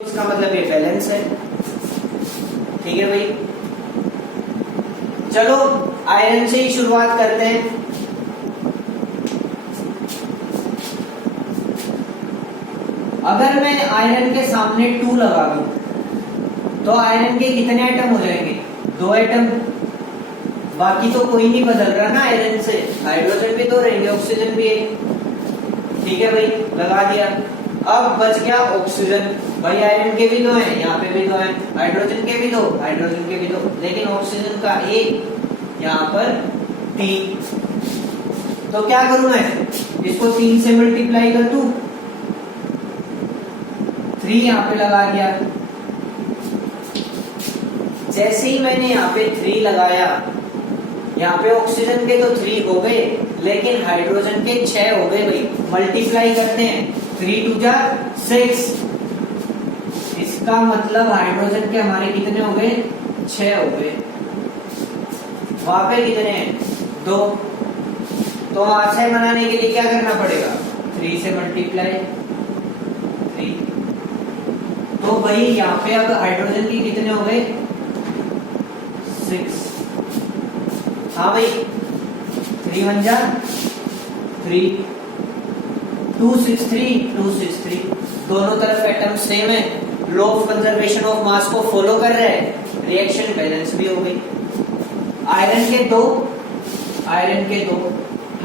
इसका मतलब ये बैलेंस है। ठीक है भाई, चलो आयरन से ही शुरुआत करते हैं। अगर मैं आयरन के सामने 2 लगा दूं तो आयरन के कितने एटम हो जाएंगे? 2 एटम। बाकी तो कोई नहीं बदल रहा ना आयरन से, हाइड्रोजन भी 2 रहेंगे, ऑक्सीजन भी 1। ठीक है भाई, लगा दिया। अब बच गया ऑक्सीजन। भाई आयरन के भी 2 हैं, यहाँ पे भी 2 हैं, हाइड्रोजन के भी 2, हाइड्रोजन के भी 2, लेकिन ऑक्सीजन का 1, यहाँ पर 3। तो क्या करूं मैं? इसको 3 से मल्टीप्लाई कर दूं, 3 यहाँ पे लगा दिया। जैसे ही मैंने यहाँ पे 3 लगाया, यहाँ पे ऑक्सीजन के तो 3 हो गए, लेकिन हाइड्रोजन के 6 हो गए। भाई मल्टीप्लाई करते हैं, 3 2 जा 6। इसका मतलब हाइड्रोजन के हमारे कितने हो गए? 6 हो गए। वहां पे कितने हैं? 2। तो 6 बनाने के लिए क्या करना पड़ेगा? 3 से मल्टीप्लाई 3। तो भाई यहाँ पे अब हाइड्रोजन की कितने हो गए? 6। हाँ भाई, 3 1 जा 3, 2 6 3 2 6 3। दोनों तरफ एटम सेम है, law of conservation of mass को फॉलो कर रहे हैं, रिएक्शन बैलेंस भी हो गई। आयरन के 2, आयरन के 2,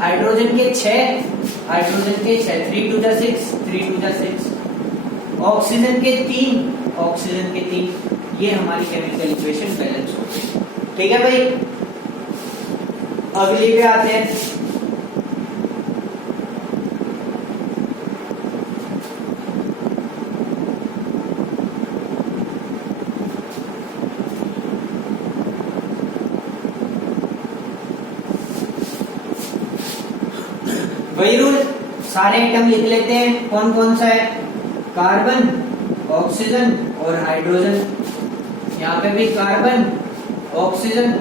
हाइड्रोजन के 6, हाइड्रोजन के 6, 3 2 जा 6, 3 2 जा 6। ऑक्सीजन के 3, ऑक्सीजन के 3। ये हमारी केमिकल इक्वेशन बैलेंस हो गई। ठीक है भाई, अगली पे आते हैं। वही रूल, सारे एटम लिख लेते हैं। कौन कौन सा है? कार्बन, ऑक्सीजन और हाइड्रोजन। यहाँ पे भी कार्बन, ऑक्सीजन।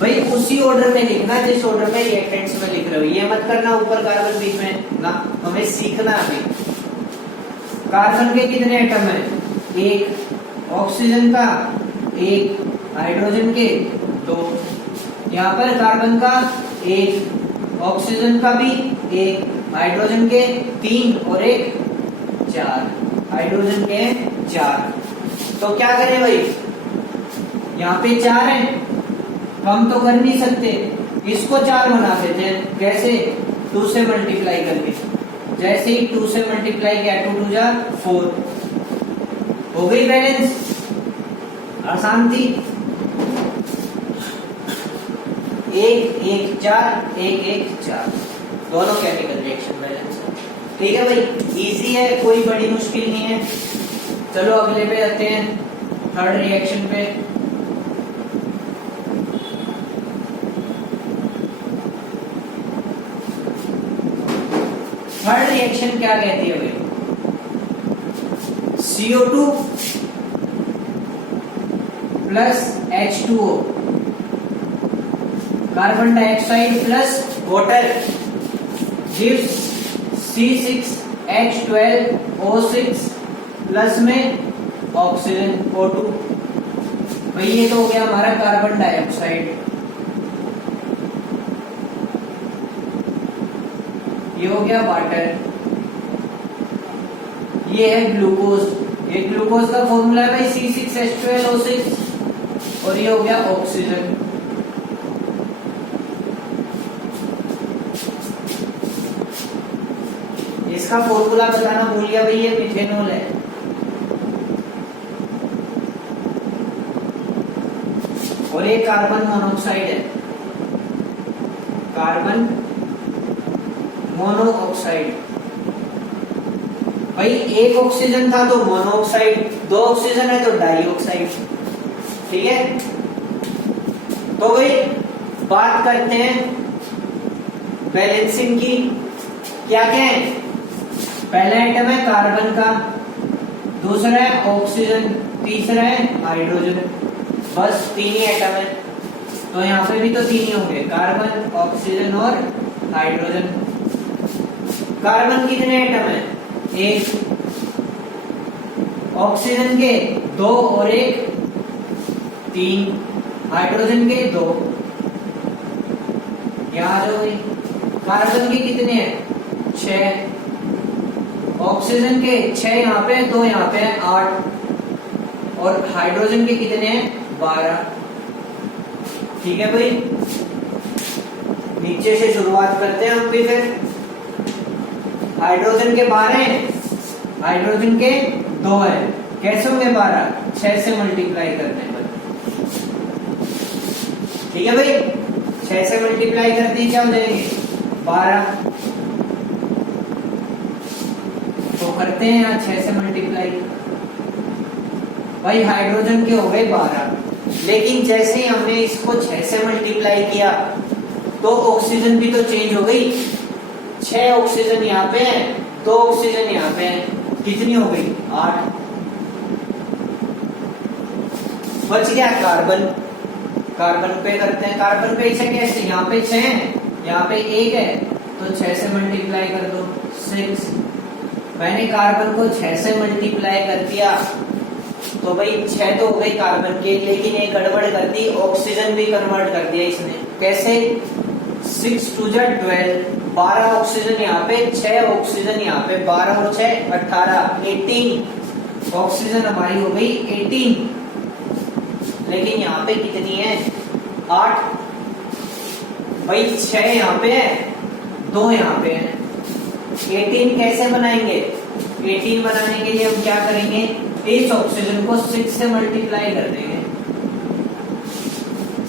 भाई उसी ऑर्डर में लिखना जिस ऑर्डर में रिएक्टेंट्स में लिख रहे हो। ये मत करना ऊपर कार्बन बीच में ना, हमें सीखना अभी। कार्बन के कितने एटम है? 1, ऑक्सीजन का 1, हाइड्रोजन के 2। यहाँ पर कार्बन का 1, ऑक्सीजन का भी 1, हाइड्रोजन के 3 और 1 4, हाइड्रोजन के 4। तो क्या करें भाई? यहाँ पे 4 है, कम तो कर नहीं सकते, इसको 4 बना देते हैं। कैसे? 2 से मल्टीप्लाई करके। जैसे ही 2 से मल्टीप्लाई किया, 2 2 जा 4, हो गई बैलेंस। आसान थी। 1 1 4 1 1 4, दोनों केमिकल रिएक्शन बैलेंस है। ठीक है भाई, इजी है, कोई बड़ी मुश्किल नहीं है। चलो अगले पे आते हैं, थर्ड रिएक्शन पे। थर्ड रिएक्शन क्या कहती है भाई? CO2 plus H2O, carbon dioxide plus water gives C6H12O6 plus में ऑक्सीजन O2। भाई ये तो हो गया हमारा कार्बन डाइऑक्साइड, ये हो गया वाटर, ये है ग्लूकोज। ये ग्लूकोज का फॉर्मूला है भाई C6H12O6, और ये हो गया ऑक्सीजन। इसका फॉर्मूला बताना भूल गया भाई, ये मिथेनॉल है। और ये कार्बन मोनोऑक्साइड है, कार्बन मोनोऑक्साइड। भाई एक ऑक्सीजन था तो मोनोऑक्साइड, 2 ऑक्सीजन है तो डाइऑक्साइड। ठीक है, तो भाई बात करते हैं बैलेंसिंग की। क्या क्या है? पहला आइटम है कार्बन का, दूसरा है ऑक्सीजन, तीसरा है हाइड्रोजन। बस 3 ही आइटम है, तो यहाँ पे भी तो 3 ही होंगे, कार्बन, ऑक्सीजन और हाइड्रोजन। कार्बन कितने आइटम है? 1, ऑक्सीजन के 2 और 1 3, हाइड्रोजन के 2। यहाँ आ जाओ। कार्बन के कितने हैं 6, ऑक्सीजन के 6 यहाँ पे 2 यहाँ पे 8 और हाइड्रोजन के कितने हैं 12। ठीक है भाई, नीचे से शुरुआत करते हैं हम भी फिर। हाइड्रोजन के 12 हैं, हाइड्रोजन के 2 है। कैसे होंगे 12? 6 से मल्टीप्लाई करने पर। ठीक है भाई, 6 से मल्टीप्लाई करते ही क्या हो जाएंगे 12। तो करते हैं यहाँ 6 से मल्टीप्लाई। भाई हाइड्रोजन के हो गए 12, लेकिन जैसे ही हमने इसको 6 से मल्टीप्लाई किया तो ऑक्सीजन भी तो चेंज हो गई। 6 ऑक्सीजन यहाँ पे है, 2 ऑक्सीजन यहाँ पे है, कितनी हो गई 8। बच गया कार्बन। कार्बन पे करते हैं, कार्बन पे इसे कैसे, यहाँ पे 6 है, यहाँ पे 1 है, तो 6 से मल्टीप्लाई कर दो 6। मैंने कार्बन को 6 से मल्टीप्लाई कर दिया तो भाई 6 तो हो गई कार्बन के, लेकिन एक गड़बड़ कर दी, ऑक्सीजन भी कन्वर्ट कर दिया इसने। कैसे? 6 2 12, 12 ऑक्सीजन यहाँ पे, 6 ऑक्सीजन यहाँ पे, 12 और 6 18, 18 ऑक्सीजन हमारी हो गई 18। लेकिन यहाँ पे कितनी है 8। भाई 6 यहाँ पे है, 2 यहाँ पे है, 18 कैसे बनाएंगे? 18 बनाने के लिए हम क्या करेंगे, इस ऑक्सीजन को 6 से मल्टीप्लाई कर देंगे।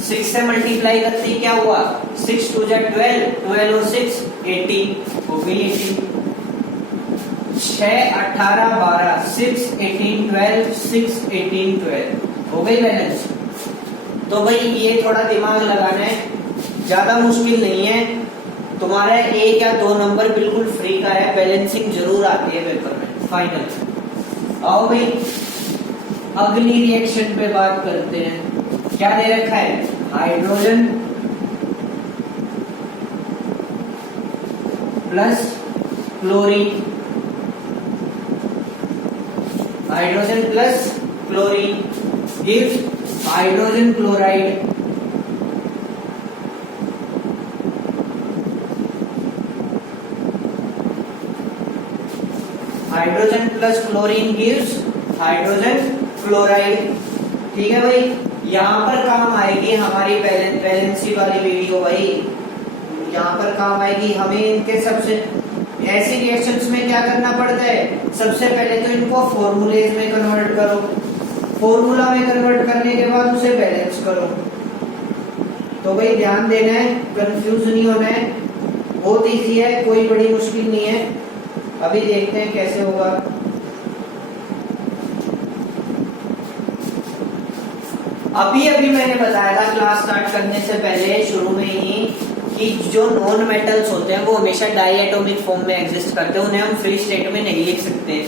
6 से मल्टीप्लाई करते ही क्या हुआ, 6 2 12, 12 और 6 18 हो गई 18। 6 18 12, 6 18 12, 6 18 12 हो गई बैलेंस। तो भाई ये थोड़ा दिमाग लगाना है, ज्यादा मुश्किल नहीं है। तुम्हारा 1 या 2 नंबर बिल्कुल फ्री का है, बैलेंसिंग जरूर आती है पेपर में फाइनल। आओ भाई अगली रिएक्शन पे बात करते हैं। क्या दे रखा है, hydrogen plus chlorine, hydrogen plus chlorine gives hydrogen chloride. Hydrogen plus chlorine gives hydrogen chloride. ठीक है भाई, यहाँ पर काम आएगी हमारी बैलेंसी वाली वीडियो। भाई यहाँ पर काम आएगी हमें इनके सबसे ऐसी रिएक्शंस में क्या करना पड़ता है, सबसे पहले तो इनको फॉर्मूलेज में कन्वर्ट करो, फॉर्मूला में कन्वर्ट करने के बाद उसे बैलेंस करो। तो भाई ध्यान देना है, कंफ्यूज नहीं होना है, बहुत इजी है, कोई बड़ी मुश्किल नहीं है। अभी देखते हैं कैसे होगा। अभी मैंने बताया था क्लास स्टार्ट करने से पहले शुरू में ही कि जो नॉन मेटल्स होते हैं वो हमेशा डायएटॉमिक फॉर्म में एग्जिस्ट करते हैं, उन्हें हम फ्री स्टेट में नहीं लिख सकते।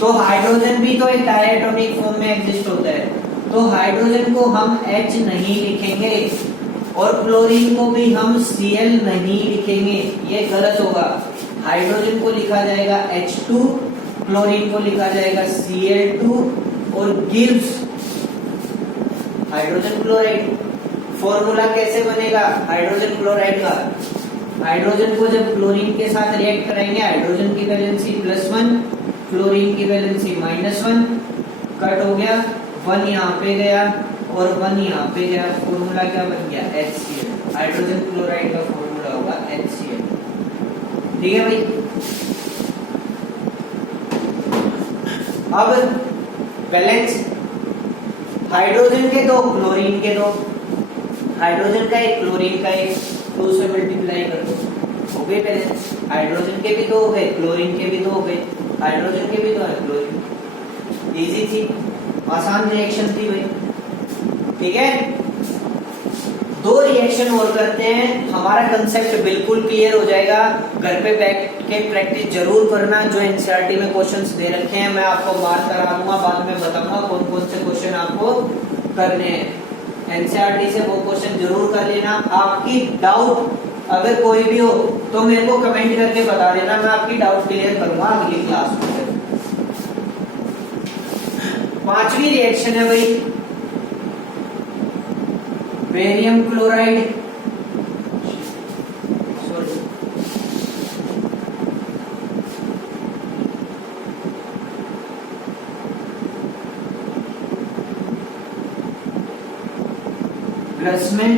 तो हाइड्रोजन भी तो एक डायएटॉमिक फॉर्म में एग्जिस्ट होता है, तो हाइड्रोजन को हम H नहीं लिखेंगे और क्लोरीन को भी हम Cl नहीं लिखेंगे, ये गलत होगा। हाइड्रोजन को लिखा जाएगा H2, क्लोरीन को लिखा जाएगा Cl2 और गिव्स हाइड्रोजन क्लोराइड। फॉर्मूला कैसे बनेगा हाइड्रोजन क्लोराइड का, हाइड्रोजन को जब क्लोरीन के साथ रिएक्ट कराएंगे, हाइड्रोजन की वैलेंसी +1, क्लोरीन की वैलेंसी -1, कट हो गया, 1 यहाँ पे गया और 1 यहाँ पे गया, फॉर्मूला क्या बन गया HCl। हाइड्रोजन क्लोराइड का फॉर्मूला होगा HCl। ठीक है भाई, अब बैलेंस, हाइड्रोजन के 2, क्लोरीन के 2, हाइड्रोजन का 1, क्लोरीन का 1, 2 से मल्टीप्लाई कर दो, हो गए बैलेंस। हाइड्रोजन के भी 2 हो गए, क्लोरीन के भी 2 हो गए, हाइड्रोजन के भी 2 है, क्लोरीन। इजी थी, आसान रिएक्शन थी भाई। ठीक है, 2 रिएक्शन और करते हैं, हमारा कंसेप्ट बिल्कुल क्लियर हो जाएगा। घर पे बैठ के प्रैक्टिस जरूर करना, जो एनसीईआरटी में क्वेश्चंस दे रखे हैं मैं आपको मार्क करा दूंगा, बाद में बताऊंगा कौन कौन से क्वेश्चन आपको करने हैं। एनसीईआरटी से वो क्वेश्चन जरूर कर लेना। आपकी डाउट अगर कोई भी हो तो मेरे को कमेंट करके बता देना, मैं आपकी डाउट क्लियर करूंगा अगली क्लास में। पांचवी रिएक्शन है भाई बेरियम क्लोराइड प्लस में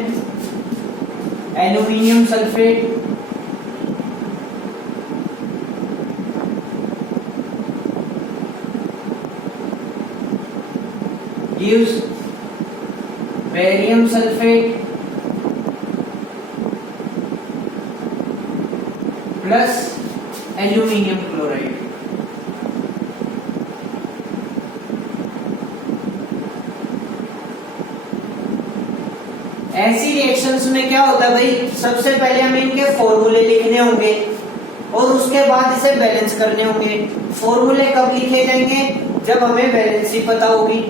aluminium sulphate gives barium sulfate plus aluminium chloride. ऐसी रिएक्शंस में क्या होता है भाई, सबसे पहले हमें इनके फॉर्मूले लिखने होंगे और उसके बाद इसे बैलेंस करने होंगे। फॉर्मूले कब लिखे जाएंगे, जब हमें वैलेंसी पता होगी।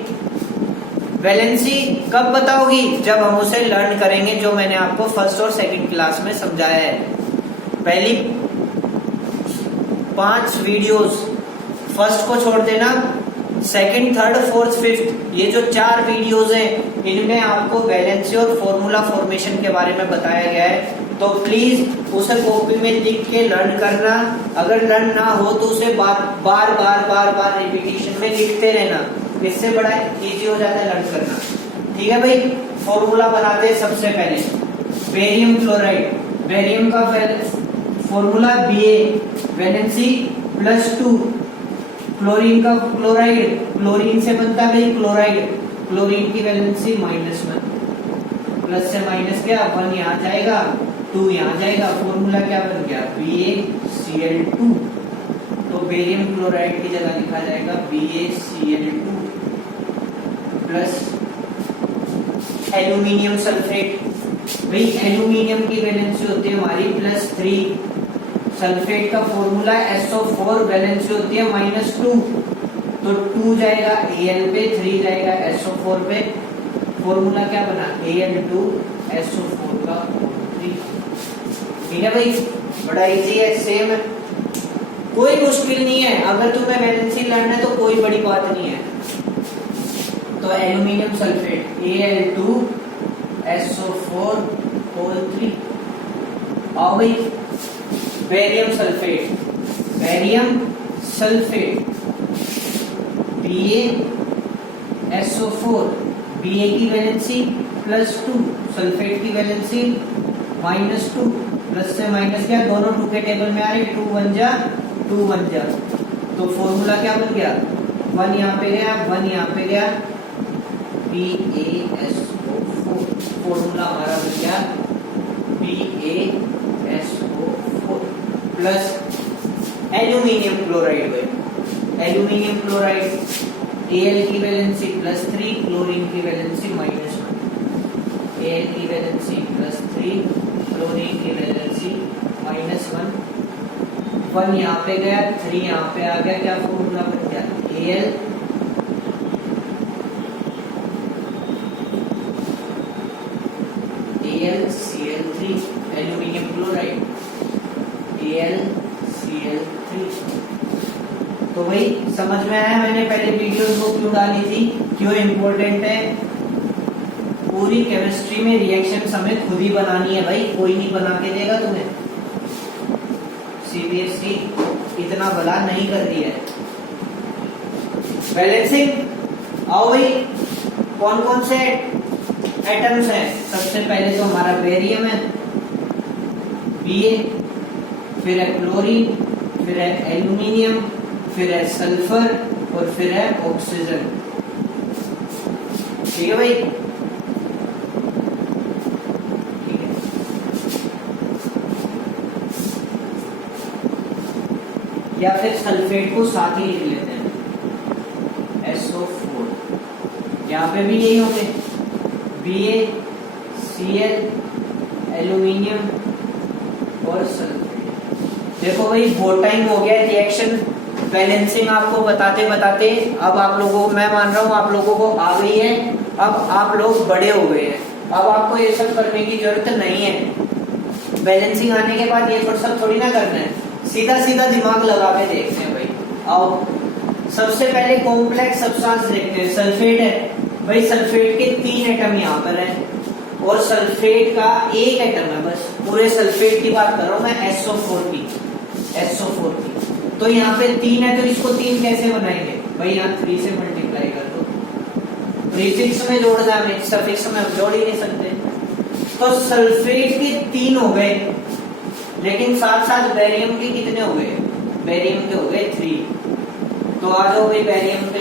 वैलेंसी कब पता होगी, जब हम उसे लर्न करेंगे, जो मैंने आपको फर्स्ट और सेकंड क्लास में समझाया है। पहली 5 वीडियोस, फर्स्ट को छोड़ देना, सेकंड, थर्ड, फोर्थ, फिफ्थ, ये जो 4 वीडियोस हैं इनमें आपको वैलेंसी और फॉर्मूला फॉर्मेशन के बारे में बताया गया है। तो प्लीज उसे कॉपी में लिख के लर्न करना। अगर लर्न ना हो तो उसे बार बार रिपीटिशन में लिखते रहना, इससे बड़ा इजी हो जाता है लर्न करना। ठीक है भाई, फॉर्मूला बनाते हैं। सबसे पहले बेरियम क्लोराइड, बेरियम का फॉर्मूला Ba, वैलेंसी +2, क्लोरीन का क्लोराइड, क्लोरीन से बनता है भाई क्लोराइड, क्लोरीन की वैलेंसी -1, प्लस से माइनस क्या 1 यहाँ जाएगा, 2 यहाँ जाएगा, फॉर्मूला क्या बन गया BaCl2। तो बेरियम क्लोराइड की जगह लिखा जाएगा BaCl2 प्लस एल्यूमिनियम सल्फेट। भाई एल्यूमिनियम की वैलेंसी होती है हमारी +3, सल्फेट का फॉर्मूला SO4, वैलेंसी होती है -2, तो 2 जाएगा Al पे, 3 जाएगा SO4 पे, फॉर्मूला क्या बना Al2SO4 का 3। ठीक है भाई, बड़ा इजी है, सेम है, कोई मुश्किल नहीं है। अगर तुम्हें वैलेंसी लर्न है तो कोई बड़ी बात नहीं है। तो एल्यूमिनियम सल्फेट Al2SO4 आओ भाई, barium sulphate, barium sulphate BaSO4, Ba की वैलेंसी +2, सल्फेट की वैलेंसी -2, प्लस से माइनस क्या, दोनों 2 के टेबल में आ रहे, 2 1 जा 2 1 जा, तो फॉर्मूला क्या बन गया, 1 यहाँ पे गया, 1 यहाँ पे गया, BaSO4, फॉर्मूला हमारा बन गया BaSO4 प्लस एल्यूमिनियम क्लोराइड हुए, एल्यूमिनियम क्लोराइड Al की वैलेंसी +3, क्लोरीन की वैलेंसी -1, Al की वैलेंसी +3, क्लोरीन की वैलेंसी -1, 1 यहाँ पे गया, 3 यहाँ पे आ गया, क्या फॉर्मूला बन गया AlCl3, एल्यूमिनियम क्लोराइड AlCl3। तो भाई समझ में आया, मैंने पहले वीडियोस को क्यों डाली थी, क्यों इम्पोर्टेंट है। पूरी केमिस्ट्री में रिएक्शन हमें खुद ही बनानी है भाई, कोई नहीं बना के देगा तुम्हें। सीबीएसई इतना भला नहीं कर दिया है। बैलेंसिंग, आओ भाई, कौन कौन से एटम्स हैं। सबसे पहले तो हमारा बेरियम है Ba, फिर है क्लोरीन, फिर है एल्यूमिनियम, फिर है सल्फर और फिर है ऑक्सीजन। ठीक है भाई, ठीक है। या फिर सल्फेट को साथ ही लिख लेते हैं SO4, यहाँ पे भी यही होंगे BaCl, एल्यूमिनियम और सल्फेट। देखो भाई बहुत टाइम हो गया रिएक्शन बैलेंसिंग आपको बताते बताते, अब आप लोगों को, मैं मान रहा हूँ आप लोगों को आ गई है। अब आप लोग बड़े हो गए हैं, अब आपको ये सब करने की जरूरत नहीं है। बैलेंसिंग आने के बाद ये सब थोड़ी ना करना है, सीधा सीधा दिमाग लगा के देखते हैं भाई। आओ सबसे पहले कॉम्प्लेक्स सब्सटेंस देखते हैं। सल्फेट है भाई, सल्फेट के 3 एटम यहाँ पर है और सल्फेट का एक एटम है बस। पूरे सल्फेट की बात कर रहा हूं मैं, SO4 की। तो यहाँ पे 3 है, तो इसको 3 कैसे बनाएंगे भाई? यहाँ 3 से मल्टीप्लाई कर दो। प्रीफिक्स में जोड़ना है, सफिक्स में हम जोड़ ही नहीं सकते। तो सल्फेट के 3 हो गए, लेकिन साथ साथ बेरियम के कितने हो गए? बेरियम के हो गए 3। तो आ जाओ भाई बेरियम पे।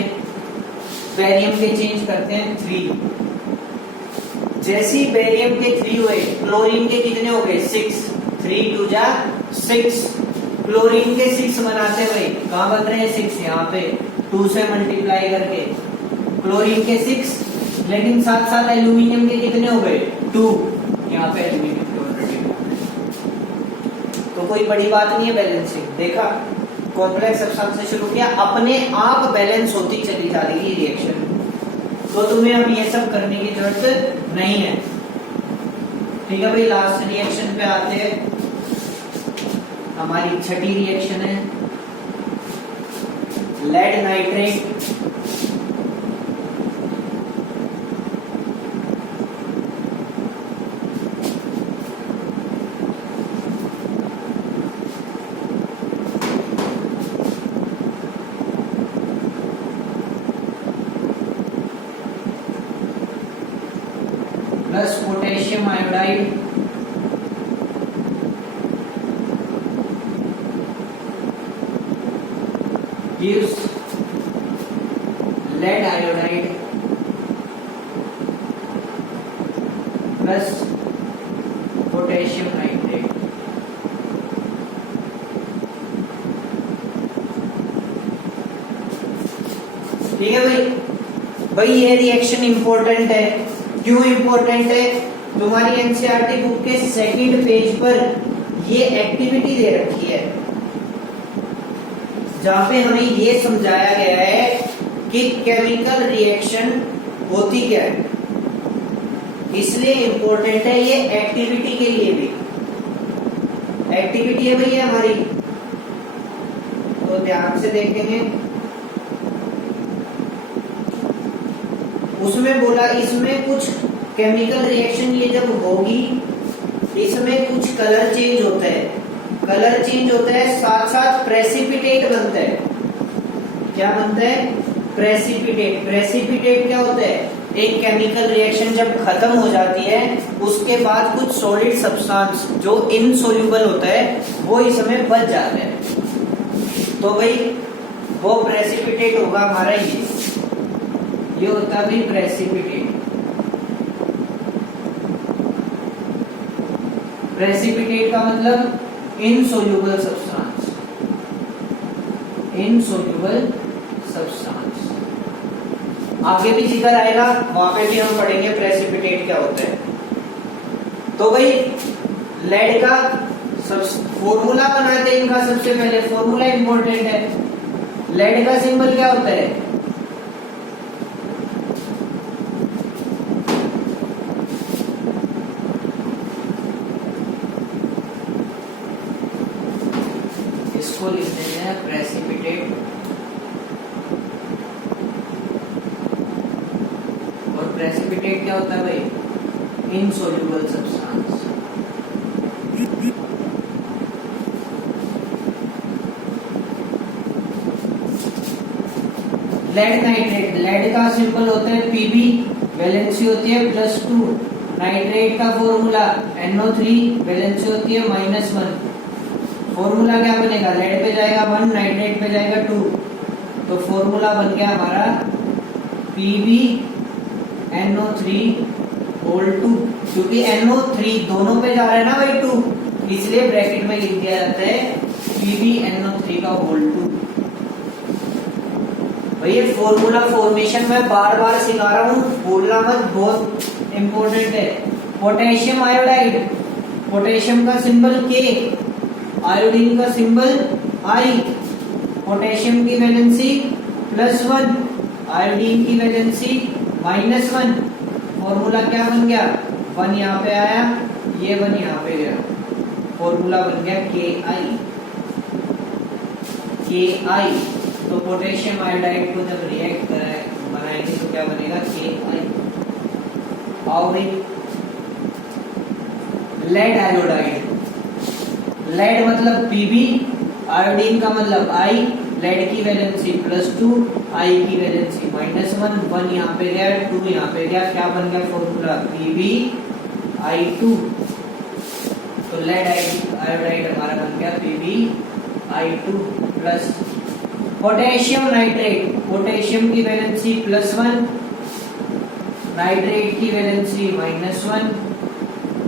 बेरियम के चेंज करते हैं 3। जैसे बेरियम के 3 हुए, क्लोरीन के कितने हो गए? 6। 3 2 जा 6। क्लोरीन के 6 बनाते हैं भाई, कहां बन रहे हैं 6? यहाँ पे 2 से मल्टीप्लाई करके क्लोरीन के 6। लेकिन साथ साथ एल्यूमिनियम के कितने हो गए? 2। यहाँ पे एल्यूमिनियम के ऑलरेडी। तो कोई बड़ी बात नहीं है बैलेंसिंग। देखा, कॉम्प्लेक्स सब्सटेंस से शुरू किया, अपने आप बैलेंस होती चली जा रही है रिएक्शन। तो तुम्हें अब ये सब करने की जरूरत नहीं है। ठीक है भाई, लास्ट रिएक्शन पे आते हैं। हमारी छठी रिएक्शन है lead nitrate plus potassium iodide gives lead iodide plus potassium nitrate। ठीक है भाई ये रिएक्शन इंपॉर्टेंट है। क्यों इंपॉर्टेंट है? तुम्हारी एनसीईआरटी बुक के 2nd पेज पर ये एक्टिविटी दे रखी है, जहां पे हमें ये समझाया गया है कि केमिकल रिएक्शन होती क्या है। इसलिए इंपॉर्टेंट है ये एक्टिविटी के लिए भी। एक्टिविटी है भैया हमारी, तो ध्यान से देखेंगे। उसमें बोला इसमें कुछ केमिकल रिएक्शन ये जब होगी, इसमें कुछ कलर चेंज होता है। कलर चेंज होता है, साथ साथ प्रेसिपिटेट बनता है। क्या बनता है? प्रेसिपिटेट। प्रेसिपिटेट क्या होता है? एक केमिकल रिएक्शन जब खत्म हो जाती है, उसके बाद कुछ सॉलिड सब्सटेंस जो इनसोल्यूबल होता है वो इसमें बच जाता है। तो भाई वो प्रेसिपिटेट होगा हमारा ये होता है भाई प्रेसिपिटेट। प्रेसिपिटेट का मतलब इनसोल्यूबल सब्सटेंस। इनसोल्यूबल सब्सटेंस आगे भी जिक्र आएगा, वहां पे भी हम पढ़ेंगे प्रेसिपिटेट क्या होता है। तो भाई लेड का फॉर्मूला बनाते हैं इनका। सबसे पहले फॉर्मूला इंपॉर्टेंट है। लेड का सिंबल क्या होता है? इसको लिख देते हैं प्रेसिपिटेट। और प्रेसिपिटेट क्या होता है भाई? Insoluble substance. Lead nitrate, lead का सिंबल होता है Pb, वैलेंसी होती है +2। नाइट्रेट का फॉर्मूला NO3, वैलेंसी होती है -1। फॉर्मूला क्या बनेगा? लेड पे जाएगा 1, नाइट्रेट पे जाएगा 2। तो फॉर्मूला बन गया हमारा PbNO3(2), क्योंकि NO3 दोनों पे जा रहा है ना भाई 2, इसलिए ब्रैकेट में लिख दिया जाता है PbNO3(2). भाई ये फॉर्मूला फॉर्मेशन में बार बार सिखा रहा हूँ, भूलना मत, बहुत इंपॉर्टेंट है। पोटेशियम आयोडाइड, पोटेशियम का सिंबल K, आयोडीन का सिंबल I। पोटेशियम की वैलेंसी +1, आयोडीन की वैलेंसी -1। फॉर्मूला क्या बन गया? 1 यहाँ पे आया, ये 1 यहाँ पे गया, फॉर्मूला बन गया KI। तो पोटेशियम आयोडाइड को जब रिएक्ट बनाएंगे तो क्या बनेगा, KI। आओ भाई लेड आयोडाइड, लेड मतलब Pb, आयोडीन का मतलब I, लेड की वैलेंसी +2, I की वैलेंसी -1, 1 यहाँ पे गया, 2 यहाँ पे गया, क्या बन गया फॉर्मूला, PbI2। तो लेड आयोडाइड हमारा बन गया PbI2 plus potassium nitrate, potassium की वैलेंसी +1, नाइट्रेट की वैलेंसी -1,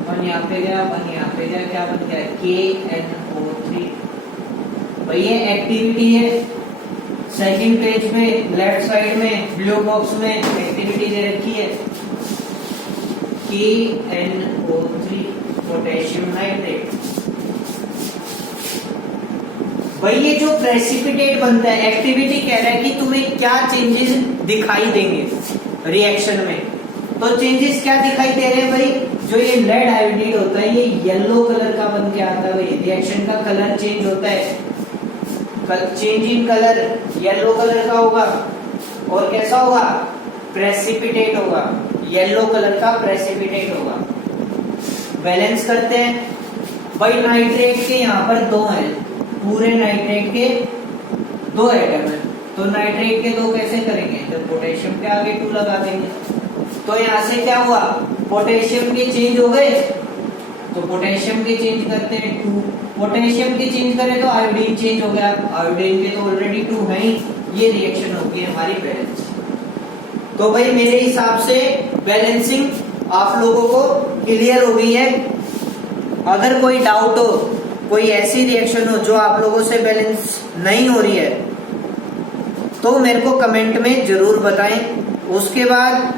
1 यहाँ पे गया, 1 यहाँ पे गया, क्या बन गया, KNO3। भाई ये एक्टिविटी है, सेकंड पेज में लेफ्ट साइड में ब्लू बॉक्स में एक्टिविटी दे रखी है, KNO3 पोटेशियम नाइट्रेट। भाई ये जो प्रेसिपिटेट बनता है, एक्टिविटी कह रहा है कि तुम्हें क्या चेंजेस दिखाई देंगे रिएक्शन में। तो चेंजेस क्या दिखाई दे रहे हैं भाई, जो ये लेड आयोडाइड होता है ये येलो कलर का बन के आता है भाई, रिएक्शन का कलर चेंज होता है, change in colour yellow colour का होगा। और कैसा होगा, प्रेसिपिटेट होगा, येलो कलर का प्रेसिपिटेट होगा। बैलेंस करते हैं भाई, नाइट्रेट के यहाँ पर 2 हैं, पूरे नाइट्रेट के 2 एटम है, तो नाइट्रेट के 2 कैसे करेंगे, जब पोटेशियम के आगे 2 लगा देंगे। तो यहाँ से क्या हुआ, पोटेशियम के चेंज हो गए, तो पोटेशियम के चेंज करते हैं 2, पोटेशियम के चेंज करें तो आयोडीन चेंज हो गया, आयोडीन के तो ऑलरेडी 2 है ही, ये रिएक्शन होगी हमारी बैलेंस। तो भाई मेरे हिसाब से बैलेंसिंग आप लोगों को क्लियर हो गई है। अगर कोई डाउट हो, कोई ऐसी रिएक्शन हो जो आप लोगों से बैलेंस नहीं हो रही है, तो मेरे को कमेंट में जरूर बताएं। उसके बाद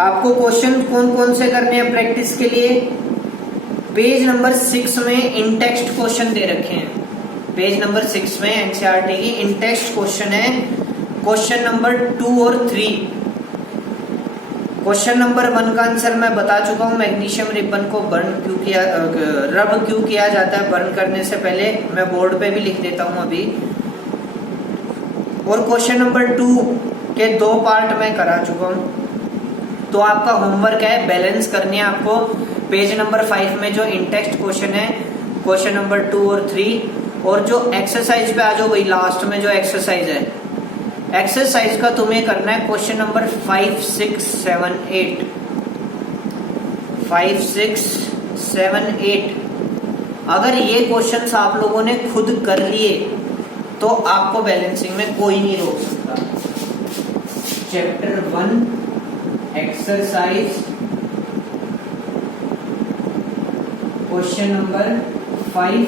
आपको क्वेश्चन कौन कौन से करने हैं प्रैक्टिस के लिए, पेज नंबर 6 में इन टेक्स्ट क्वेश्चन दे रखे हैं। पेज नंबर 6 में एनसीईआरटी की इन टेक्स्ट क्वेश्चन है, क्वेश्चन नंबर 2 और 3। क्वेश्चन नंबर 1 का आंसर मैं बता चुका हूँ, मैग्नीशियम रिबन को बर्न क्यों किया, रब क्यों किया जाता है बर्न करने से पहले, मैं बोर्ड पे भी लिख देता हूँ अभी। और क्वेश्चन नंबर 2 के 2 पार्ट में करा चुका हूँ। तो आपका होमवर्क है, बैलेंस करनी है आपको पेज नंबर 5 में जो इन टेक्स्ट क्वेश्चन है, क्वेश्चन नंबर 2 और 3। और जो एक्सरसाइज पे आ जाओ भाई, लास्ट में जो एक्सरसाइज है, एक्सरसाइज का तुम्हें करना है क्वेश्चन नंबर 5, 6, 7, 8, 5, 6, 7, 8। अगर ये क्वेश्चंस आप लोगों ने खुद कर लिए तो आपको बैलेंसिंग में कोई नहीं रोक सकता। Chapter 1 exercise question number 5